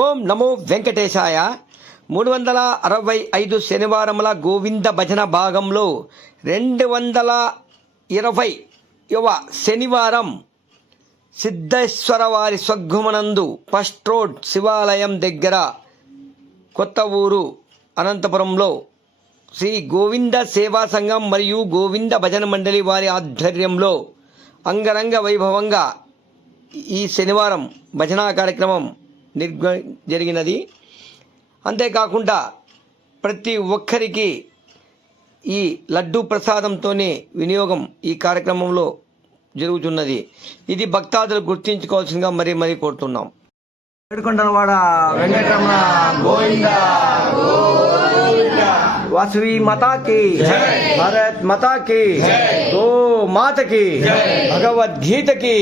ఓం నమో వెంకటేశాయ. 365 శనివారముల గోవింద భజన భాగంలో 220వ శనివారం సిద్ధేశ్వర వారి స్వగృహమునందు ఫస్ట్ రోడ్ శివాలయం దగ్గర కొత్త ఊరు అనంతపురంలో శ్రీ గోవింద సేవా సంఘం మరియు గోవింద భజన మండలి వారి ఆధ్వర్యంలో అంగరంగ వైభవంగా ఈ శనివారం భజనా కార్యక్రమం జరిగినది. అంతేకాకుండా ప్రతి ఒక్కరికి ఈ లడ్డూ ప్రసాదంతోనే వినియోగం ఈ కార్యక్రమంలో జరుగుతున్నది. ఇది భక్తాదులు గుర్తించుకోవాల్సిందిగా మరీ మరీ కోరుతున్నాం. ఏడుకొండలవాడ వెంకటరమణ గోవింద వాసవి మాతాకి భారత్ మాతాకి గో మాతకి భగవద్గీతకి.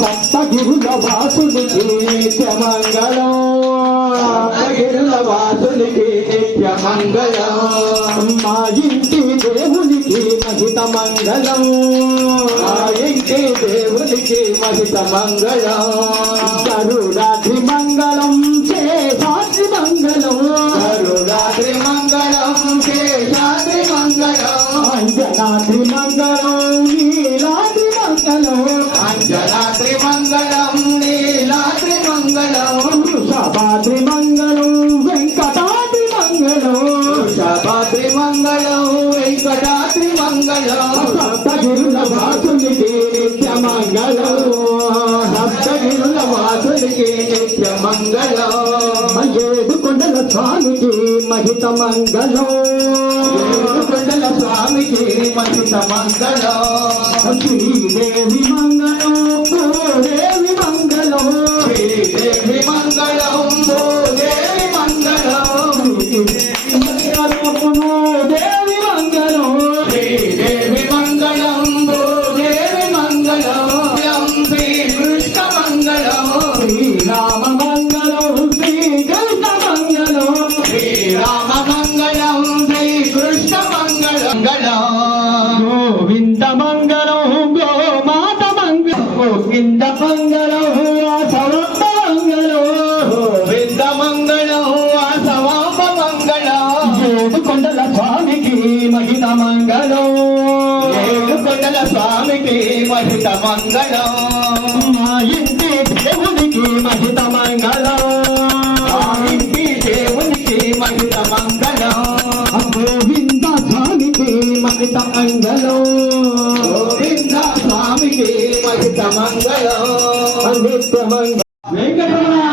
సప్తగిరుల వాసునికి నిత్యమంగళం, సప్తగిరుల వాసునికి నిత్యమంగళం, మా ఇంటి దేవునికి మహిత మంగళం, మా ఇంటి దేవునికి మహిత మంగళం, కరుణాద్రి మంగళం శేషాద్రి మంగళం, కరుణాద్రి మంగళం శేషాద్రి మంగళం, అంజనాద్రి మంగళం నీలాద్రి మంగళం, అంజనాద్రి మంగళం నీలాద్రి మంగళం, వృషభాద్రి మంగళం వెంకటాద్రి మంగళం, వృషభాద్రి మంగళం వెంకటాద్రి మంగళం, సప్తగిరుల వాసునికి నిత్య మంగళం, సప్తగిరుల వాసునికి నిత్య మంగళం, ఏడు కొండల స్వామికి మహిత మంగళం, ఏడు కొండల స్వామికి మహిత మంగళం, శ్రీదేవి మంగళం భూదేవి మంగళం, శ్రీదేవి మంగళం భూదేవి మంగళం, దేవి మంగళం, శ్రీదేవి మంగళం భూదేవి మంగళం, శ్రీకృష్ణ మంగళం, శ్రీరామ మంగళం శ్రీకృష్ణ మంగళం, శ్రీ శ్రీరామ మంగళం శ్రీకృష్ణ మంగళం గోవింద మంగళం గోమాత మంగళం గోవింద మంగళం వాసవ మంగళం గోవింద మంగళం వాసవ మంగళం ఏడుకొండల స్వామికి మహిత మంగళం ఏడుకొండల స్వామికి మహిత మంగళం మా ఇంటి దేవునికి మహిత మంగళం మా ఇంటి దేవునికి మహిత మంగళం గోవింద స్వామికి మహిత మంగళం గోవింద స్వామికి మహిత మంగళం నిత్య మంగళం వెంకటరమణ